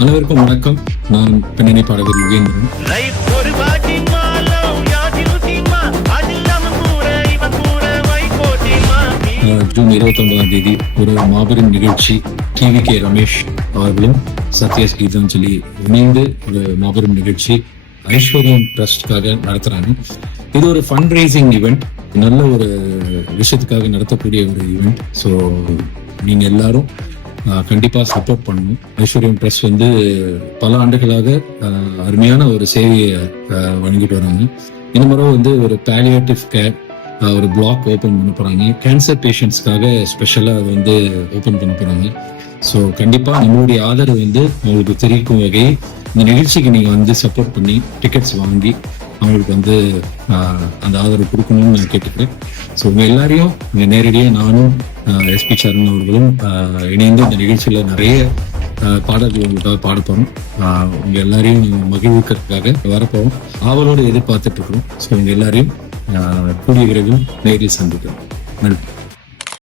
அனைவருக்கும் வணக்கம். நான் பின்னணி பாடகர் யுகேந்திரன். ஜூன் 29 ஒரு மாபெரும் நிகழ்ச்சி டிவிகே ரமேஷ் அவர்களும் சத்யஸ் கீதாஞ்சலி இணைந்து ஒரு மாபெரும் நிகழ்ச்சி ஐஸ்வர்யம் ட்ரஸ்ட்காக நடத்துறாங்க. இது ஒரு ஃபண்ட் ரைசிங் ஈவெண்ட், நல்ல ஒரு விஷயத்துக்காக நடத்தக்கூடிய ஒரு ஈவெண்ட். ஸோ நீங்க எல்லாரும் கண்டிப்பா சப்போர்ட் பண்ணணும். ஐஸ்வர்யம் ட்ரஸ்ட் பல ஆண்டுகளாக அருமையான ஒரு சேவையை வழங்கிட்டு வராங்க. இந்த முறை ஒரு பாலியேட்டிவ் கேர் ஒரு பிளாக் ஓபன் பண்ண போறாங்க. கேன்சர் பேஷண்ட்ஸ்க்காக ஸ்பெஷலா ஓபன் பண்ண போறாங்க. ஸோ கண்டிப்பா நம்மளுடைய ஆதரவு உங்களுக்கு தெரிவிக்கும் வகையை இந்த நிகழ்ச்சிக்கு நீங்க சப்போர்ட் பண்ணி டிக்கெட்ஸ் வாங்கி அவங்களுக்கு அந்த ஆதரவு கொடுக்கணும்னு நான் கேட்டுக்கிறேன். ஸோ உங்க எல்லாரையும் நேரடியாக நானும் எஸ்பி சரண் அவர்களும் இணைந்து இந்த நிகழ்ச்சியில நிறைய பாடல்கள் உங்களுக்காக பாட போறோம். உங்க எல்லாரையும் மகிழ்விக்கிறதுக்காக வரப்போறோம். ஆவலோடு எதிர்பார்த்துட்டு இருக்கிறோம். ஸோ உங்க எல்லாரையும் கூடிய விரைவில் நேரில் சந்திக்கிறோம். நன்றி.